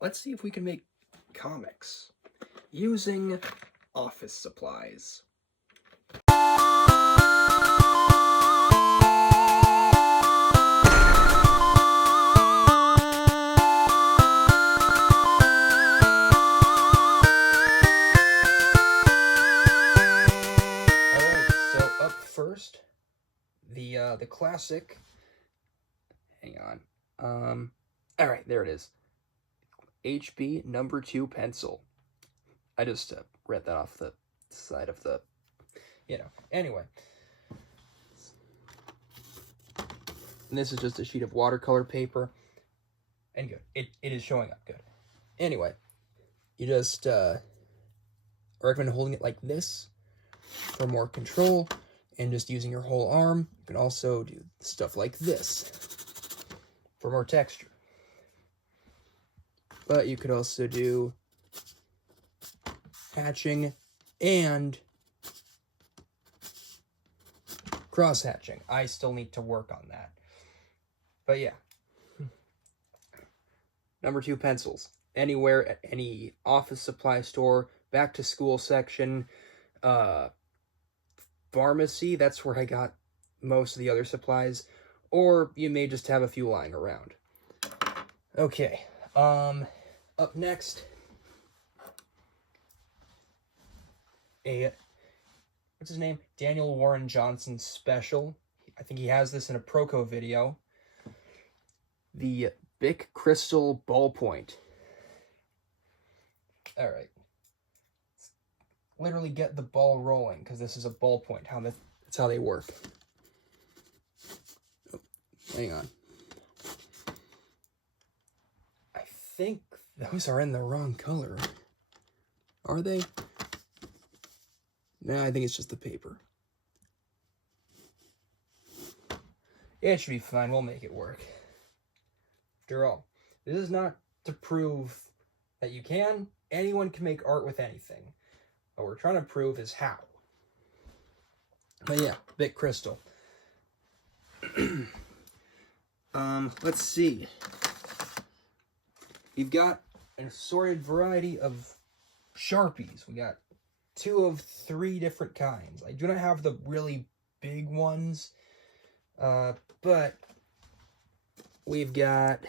let's see if we can make comics using office supplies. Alright, so up first, the classic, hang on, alright, there it is. HB number 2 pencil. I just read that off the side of the, anyway. And this is just a sheet of watercolor paper. And good. It is showing up good. Anyway, you just recommend holding it like this for more control and just using your whole arm. You can also do stuff like this for more texture. But you could also do hatching and cross hatching. I still need to work on that. But yeah. Number 2 pencils. Anywhere at any office supply store, back to school section, pharmacy, that's where I got most of the other supplies. Or you may just have a few lying around. Okay. Up next, what's his name? Daniel Warren Johnson special. I think he has this in a Proco video. The Bic Crystal Ballpoint. Alright. Literally get the ball rolling, because this is a ballpoint. That's how they work. Oh, hang on. I think those are in the wrong color. Are they? No, I think it's just the paper. It should be fine. We'll make it work. After all, this is not to prove that you can. Anyone can make art with anything. What we're trying to prove is how. But yeah, Bic Crystal. Let's see. We've got an assorted variety of Sharpies. We got 2 of 3 different kinds. I do not have the really big ones, but we've got,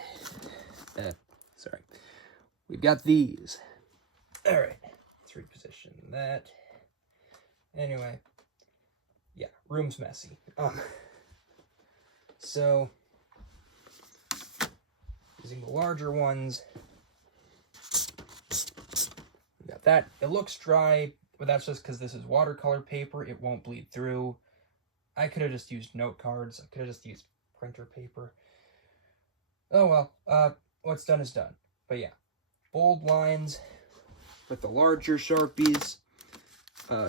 we've got these. All right, let's reposition that. Anyway, yeah, room's messy. So, using the larger ones, we got that. It looks dry, but that's just because this is watercolor paper. It won't bleed through. I could have just used note cards. I could have just used printer paper. Oh well, what's done is done. But yeah, bold lines with the larger Sharpies,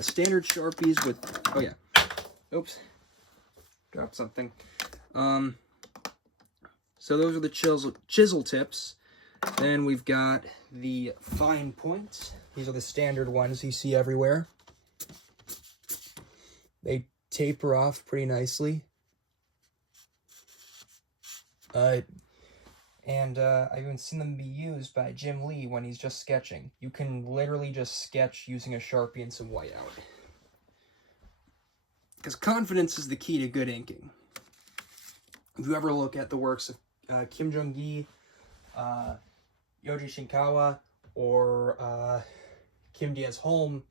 standard Sharpies with, oh yeah, oops, dropped something. So those are the chisel tips. Then we've got the fine points. These are the standard ones you see everywhere. They taper off pretty nicely. And I've even seen them be used by Jim Lee when he's just sketching. You can literally just sketch using a Sharpie and some whiteout. Because confidence is the key to good inking. If you ever look at the works of Kim Jong-gi, Yoji Shinkawa, or Kim Diaz-Holm,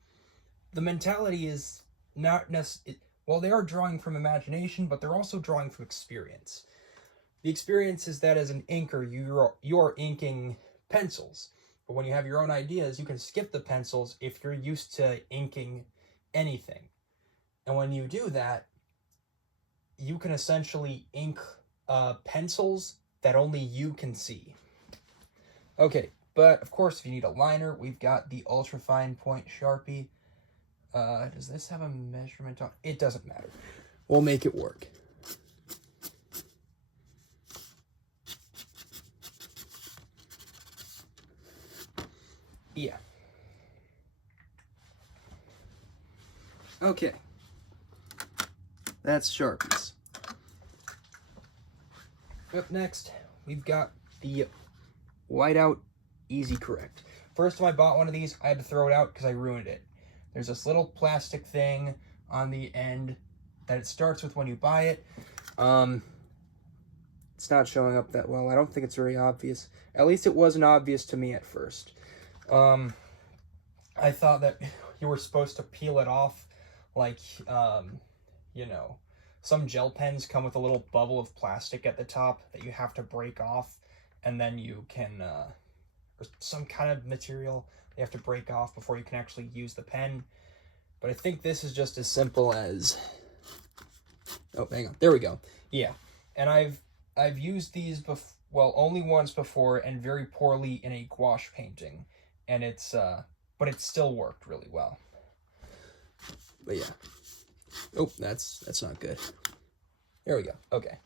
the mentality is not necessarily... Well, they are drawing from imagination, but they're also drawing from experience. The experience is that as an inker, you're inking pencils. But when you have your own ideas, you can skip the pencils if you're used to inking anything. And when you do that, you can essentially ink pencils that only you can see. Okay, but of course, if you need a liner, we've got the ultra fine point Sharpie. Does this have a measurement on? It doesn't matter. We'll make it work. Yeah. Okay. That's Sharpies. Up next, we've got the whiteout easy correct. First time I bought one of these, I had to throw it out because I ruined it. There's this little plastic thing on the end that it starts with when you buy it. It's not showing up that well. I don't think it's very obvious. At least it wasn't obvious to me at first. I thought that you were supposed to peel it off like, you know, some gel pens come with a little bubble of plastic at the top that you have to break off, and then you can, or some kind of material you have to break off before you can actually use the pen. But I think this is just as simple as, oh, hang on, there we go. Yeah, and I've used these well, only once before, and very poorly in a gouache painting, and it's but it still worked really well. But yeah. Oh, that's not good. There we go. Okay.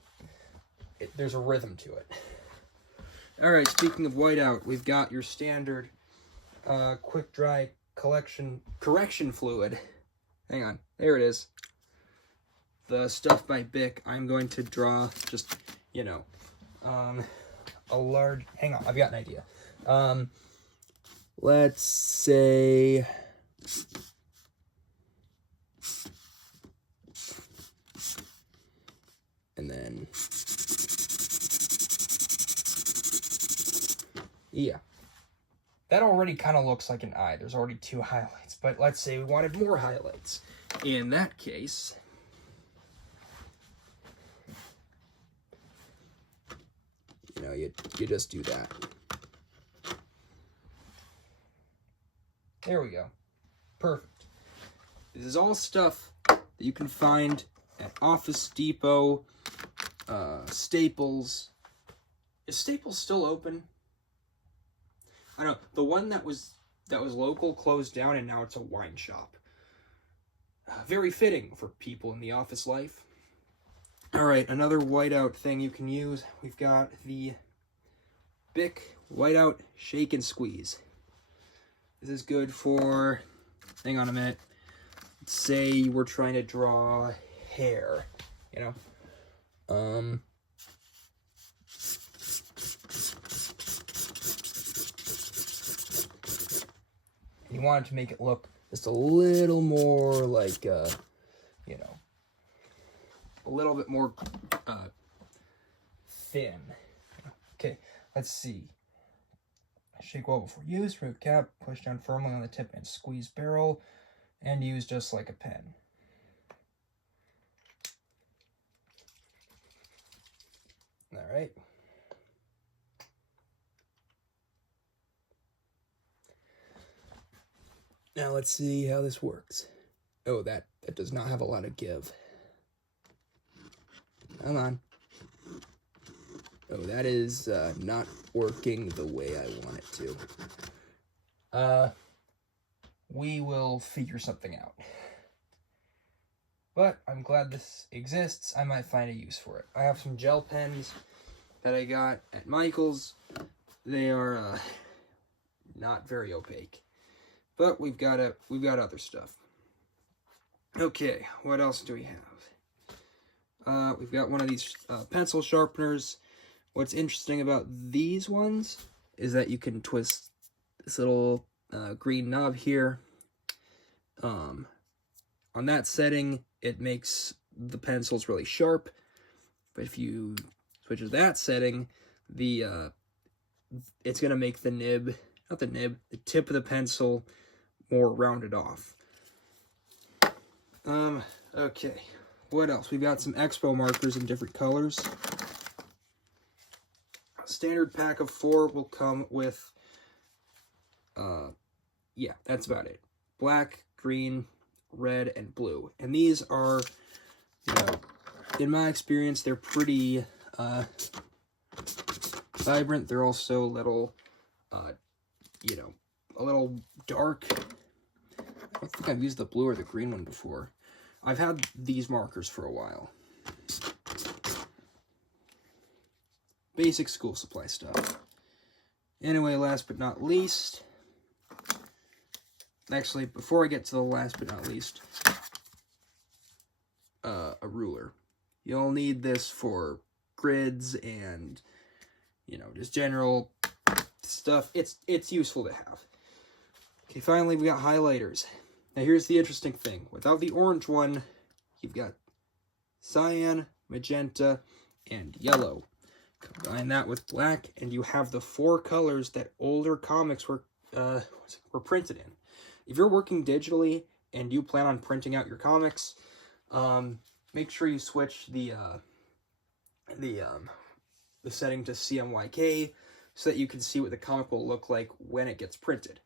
There's a rhythm to it. All right, speaking of whiteout, we've got your standard quick dry correction fluid. Hang on. There it is. The stuff by Bic. I'm going to draw just, you know, a large... Hang on, I've got an idea. Let's say... And then... Yeah. That already kind of looks like an eye. There's already 2 highlights. But let's say we wanted more highlights. In that case... You know, you just do that. There we go. Perfect. This is all stuff that you can find at Office Depot, Staples. Is Staples still open? I don't know. The one that was local closed down, and now it's a wine shop. Very fitting for people in the office life. Alright, another whiteout thing you can use. We've got the Bic Whiteout Shake and Squeeze. This is good for, hang on a minute, let's say we're trying to draw hair, you know? You want it to make it look just a little more like, you know, a little bit more thin. Okay, let's see. Shake well before use, remove cap, push down firmly on the tip and squeeze barrel, and use just like a pen. All right. Now let's see how this works. Oh, that does not have a lot of give. Come on. Oh, that is not working the way I want it to. We will figure something out. But I'm glad this exists. I might find a use for it. I have some gel pens that I got at Michael's. They are not very opaque. But we've got other stuff. Okay, what else do we have? We've got one of these pencil sharpeners. What's interesting about these ones is that you can twist this little green knob here. On that setting, it makes the pencils really sharp. But if you switch to that setting, it's going to make the tip of the pencil more rounded off. Okay, what else? We've got some Expo markers in different colors. A standard pack of 4 will come with, yeah, that's about it. Black, green, red, and blue. And these are, you know, in my experience, they're pretty, vibrant. They're also a little, you know, a little dark. I don't think I've used the blue or the green one before. I've had these markers for a while. Basic school supply stuff. Anyway, last but not least... Actually, before I get to the last but not least... a ruler. You'll need this for grids and, you know, just general stuff. It's useful to have. Okay, finally we got highlighters. Now here's the interesting thing. Without the orange one, you've got cyan, magenta, and yellow. Combine that with black, and you have the 4 colors that older comics were printed in. If you're working digitally and you plan on printing out your comics, make sure you switch the setting to CMYK so that you can see what the comic will look like when it gets printed.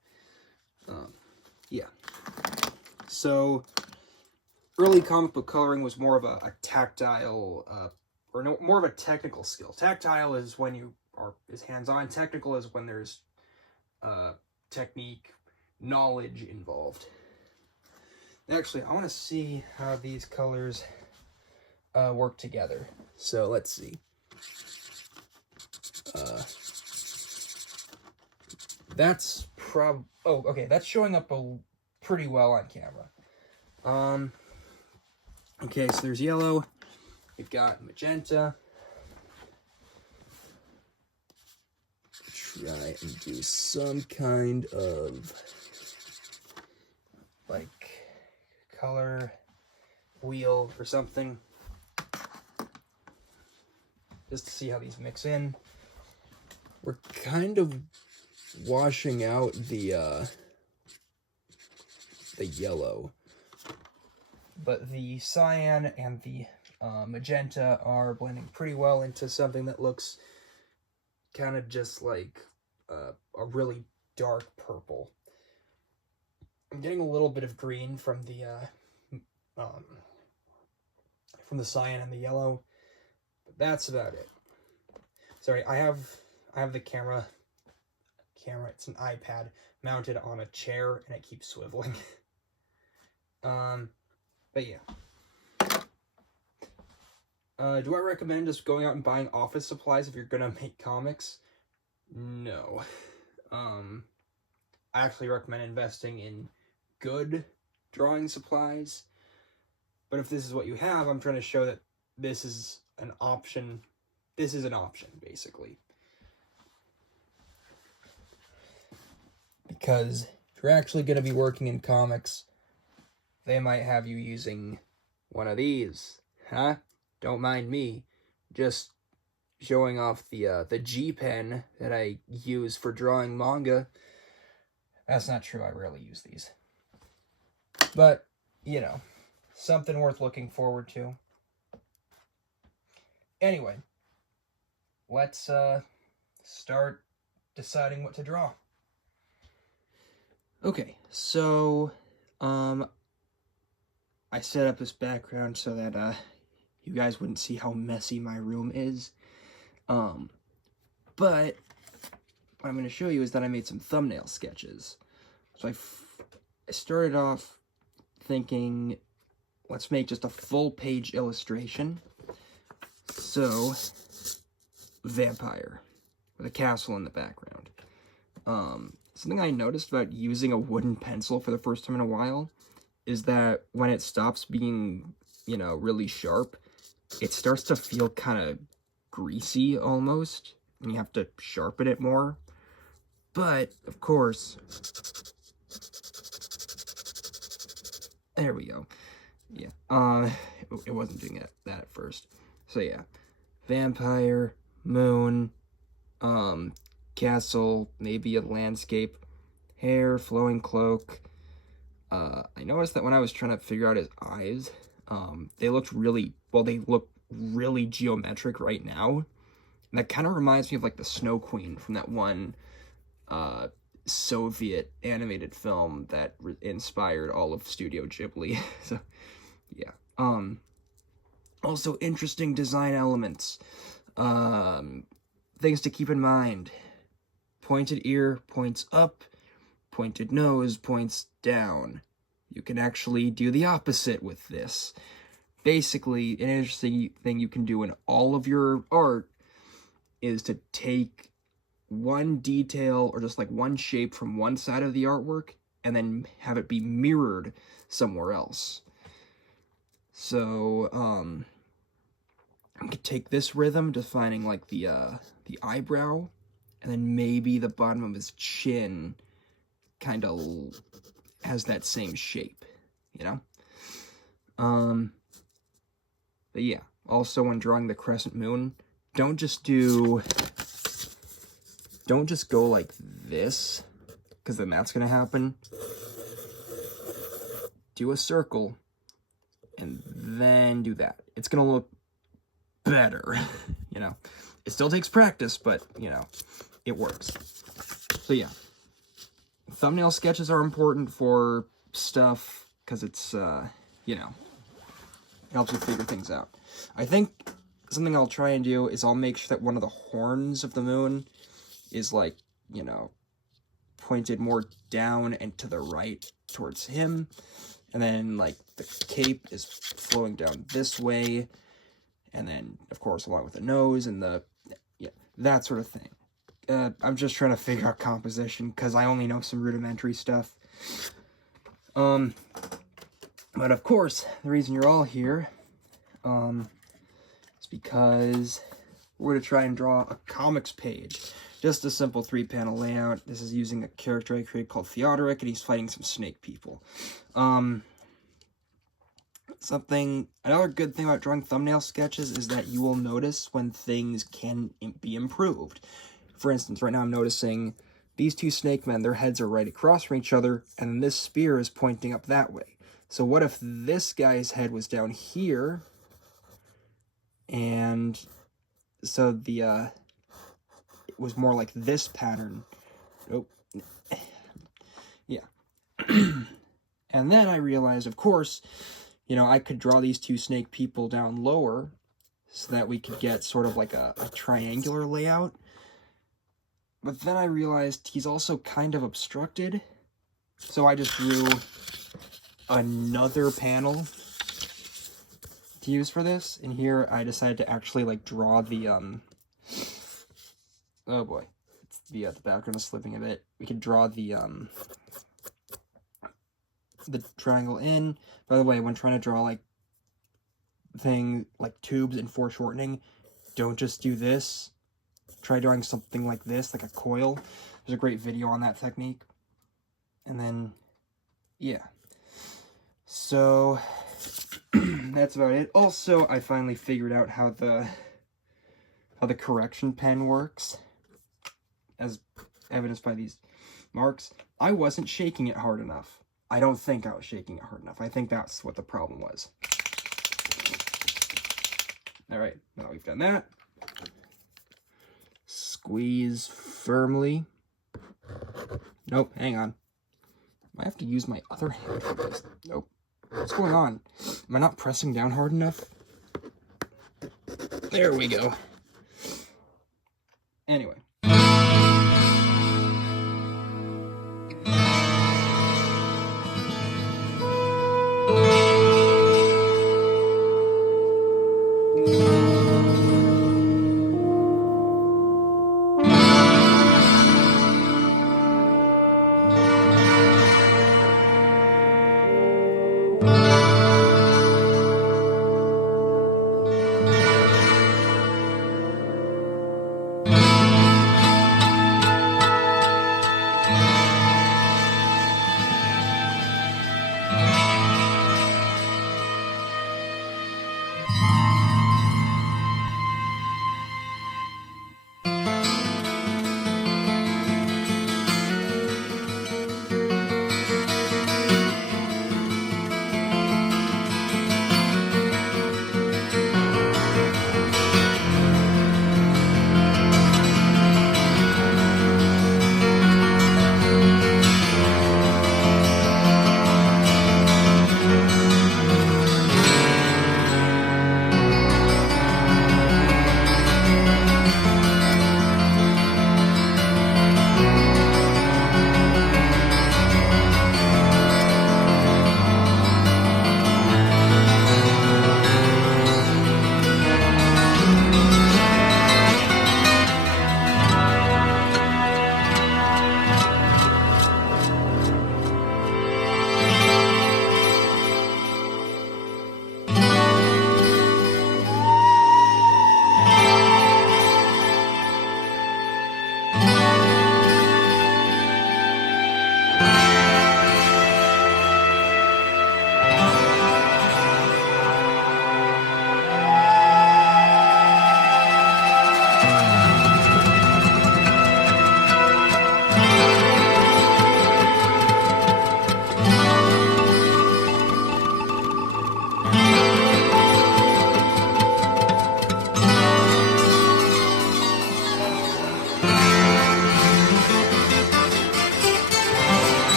Yeah. So, early comic book coloring was more of a tactile, more of a technical skill. Tactile is when you is hands-on. Technical is when there's technique, knowledge involved. Actually, I want to see how these colors work together. So let's see. That's okay, that's showing up pretty well on camera. Okay, so there's yellow. We've got magenta. Try and do some kind of like color wheel or something, just to see how these mix in. We're kind of washing out the yellow, but the cyan and the magenta are blending pretty well into something that looks kind of just like a really dark purple. I'm getting a little bit of green from the cyan and the yellow, but that's about it. Sorry, I have the camera. It's an iPad mounted on a chair, and it keeps swiveling. But yeah. Do I recommend just going out and buying office supplies if you're gonna make comics? No. I actually recommend investing in good drawing supplies. But if this is what you have, I'm trying to show that this is an option. This is an option, basically. Because if you're actually going to be working in comics, they might have you using one of these. Huh? Don't mind me. Just showing off the G pen that I use for drawing manga. That's not true. I rarely use these. But, you know, something worth looking forward to. Anyway, let's start deciding what to draw. Okay, so I set up this background so that you guys wouldn't see how messy my room is. But what I'm going to show you is that I made some thumbnail sketches. So I started off thinking, let's make just a full-page illustration. So, vampire with a castle in the background. Something I noticed about using a wooden pencil for the first time in a while is that when it stops being, you know, really sharp, it starts to feel kind of greasy almost, and you have to sharpen it more. But, of course, there we go. Yeah, it wasn't doing that at first. So yeah, vampire, moon, castle, maybe a landscape, hair, flowing cloak. I noticed that when I was trying to figure out his eyes, they looked really, well, they look really geometric right now. And that kind of reminds me of like the Snow Queen from that one Soviet animated film that inspired all of Studio Ghibli. So yeah. Also interesting design elements. Things to keep in mind. Pointed ear points up, pointed nose points down. You can actually do the opposite with this. Basically, an interesting thing you can do in all of your art is to take one detail or just like one shape from one side of the artwork and then have it be mirrored somewhere else. So, I could take this rhythm, defining like the eyebrow, and then maybe the bottom of his chin kind of has that same shape, you know? But yeah, also when drawing the crescent moon, don't just go like this, because then that's going to happen. Do a circle, and then do that. It's going to look better, you know? It still takes practice, but, you know, it works. So yeah, thumbnail sketches are important for stuff, because it's, you know, it helps you figure things out. I think something I'll try and do is I'll make sure that one of the horns of the moon is, like, you know, pointed more down and to the right towards him. And then, like, the cape is flowing down this way. And then, of course, along with the nose and the, yeah, that sort of thing. I'm just trying to figure out composition, because I only know some rudimentary stuff. But of course, the reason you're all here, is because we're going to try and draw a comics page. Just a simple 3-panel layout. This is using a character I created called Theodoric, and he's fighting some snake people. Another good thing about drawing thumbnail sketches is that you will notice when things can be improved. For instance, right now I'm noticing these two snake men, their heads are right across from each other, and this spear is pointing up that way. So what if this guy's head was down here, and so it was more like this pattern. Oh, yeah. And then I realized, of course, you know, I could draw these two snake people down lower so that we could get sort of like a triangular layout. But then I realized he's also kind of obstructed. So I just drew another panel to use for this. And here I decided to actually, like, draw the, oh boy, the background is slipping a bit. We could draw the triangle in. By the way, when trying to draw, like, tubes and foreshortening, don't just do this. Try drawing something like this, like a coil. There's a great video on that technique. And then, yeah. So, that's about it. Also, I finally figured out how the correction pen works, as evidenced by these marks. I wasn't shaking it hard enough. I don't think I was shaking it hard enough. I think that's what the problem was. Alright, now we've done that. Squeeze firmly. Nope, hang on. I have to use my other hand for this. Nope. What's going on? Am I not pressing down hard enough? There we go. Anyway.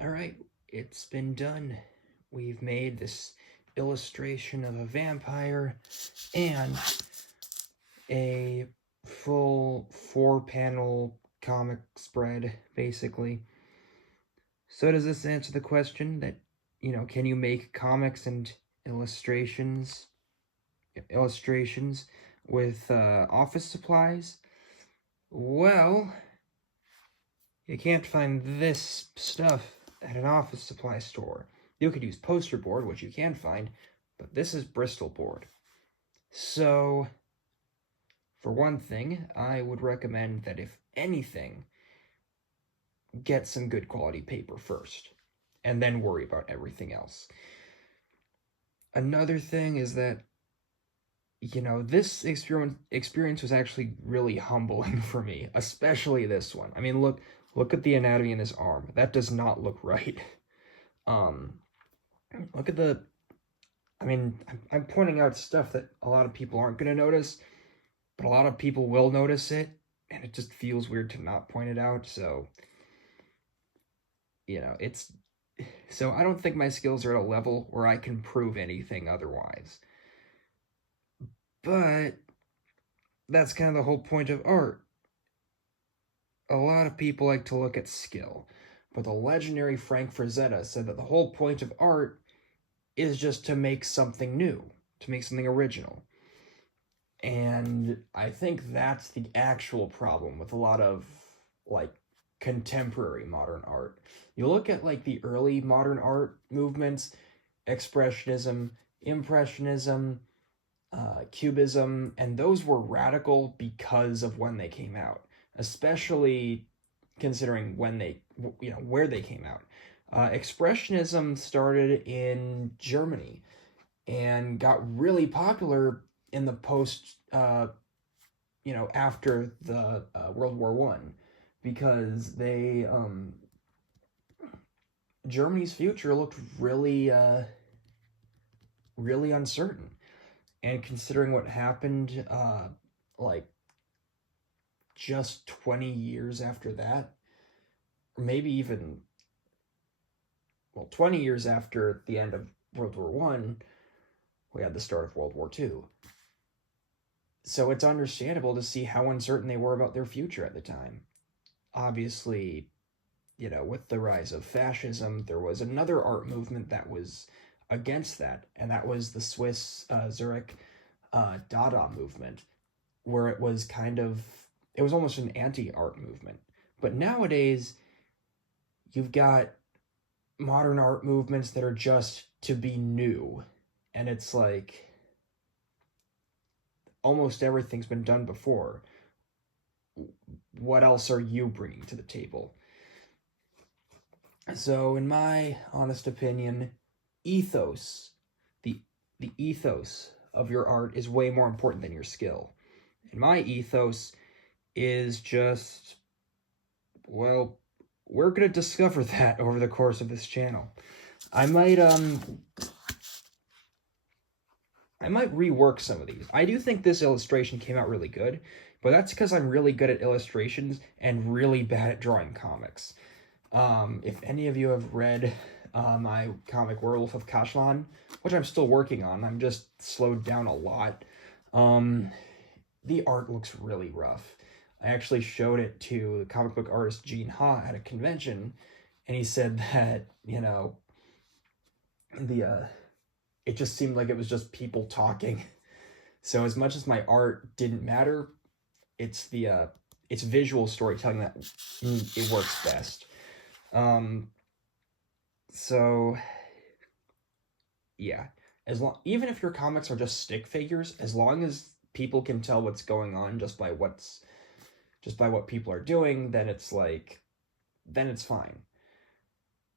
Alright, it's been done. We've made this illustration of a vampire and a full 4-panel comic spread, basically. So does this answer the question that, can you make comics and illustrations with office supplies? Well, you can't find this stuff at an office supply store. You could use poster board, which you can find, but this is Bristol board. So, for one thing, I would recommend that if anything, get some good quality paper first, and then worry about everything else. Another thing is that, this experience was actually really humbling for me, especially this one. I mean, look at the anatomy in this arm. That does not look right. Look at the... I mean, I'm pointing out stuff that a lot of people aren't going to notice, but a lot of people will notice it, and it just feels weird to not point it out, so... it's... So I don't think my skills are at a level where I can prove anything otherwise. But that's kind of the whole point of art. A lot of people like to look at skill, but the legendary Frank Frazetta said that the whole point of art is just to make something new, to make something original. And I think that's the actual problem with a lot of, contemporary modern art. You look at, the early modern art movements, Expressionism, Impressionism, Cubism, and those were radical because of when they came out, especially considering when they, where they came out. Expressionism started in Germany and got really popular in the after the World War I, because Germany's future looked really, really uncertain. And considering what happened, just 20 years after that, or maybe even, 20 years after the end of World War I, we had the start of World War II. So it's understandable to see how uncertain they were about their future at the time. Obviously, with the rise of fascism, there was another art movement that was against that, and that was the Swiss Zurich Dada movement, where it was almost an anti-art movement. But nowadays, you've got modern art movements that are just to be new, and it's like almost everything's been done before. What else are you bringing to the table? So, in my honest opinion, ethos, the ethos of your art is way more important than your skill. And my ethos is just, we're going to discover that over the course of this channel. I might rework some of these. I do think this illustration came out really good, but that's because I'm really good at illustrations and really bad at drawing comics. If any of you have read my comic Werewolf of Kashlan, which I'm still working on, I'm just slowed down a lot, the art looks really rough. I actually showed it to the comic book artist Gene Ha at a convention, and he said that, it just seemed like it was just people talking. So as much as my art didn't matter, it's visual storytelling that it works best. So yeah, even if your comics are just stick figures, as long as people can tell what's going on just by what people are doing, then it's fine.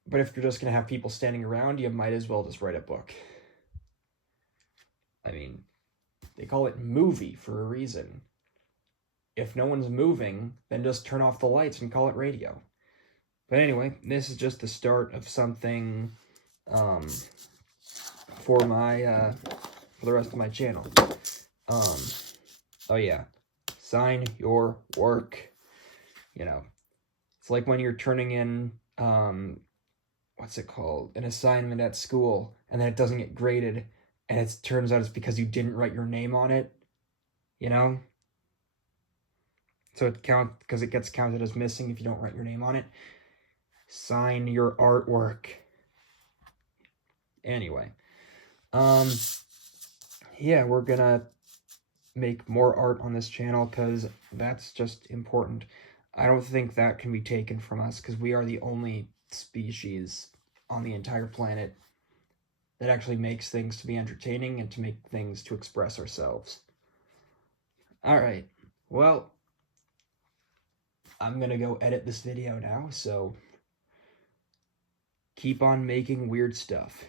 But if you're just gonna have people standing around, you might as well just write a book. I mean, they call it movie for a reason. If no one's moving, then just turn off the lights and call it radio. But anyway, this is just the start of something for the rest of my channel. Oh yeah, sign your work. It's like when you're turning in what's it called, an assignment at school, and then it doesn't get graded, and it turns out it's because you didn't write your name on it, you know? So because it gets counted as missing if you don't write your name on it. Sign your artwork. Anyway, yeah, we're gonna make more art on this channel because that's just important. I don't think that can be taken from us because we are the only species on the entire planet that actually makes things to be entertaining and to make things to express ourselves. Alright, well, I'm gonna go edit this video now, so keep on making weird stuff.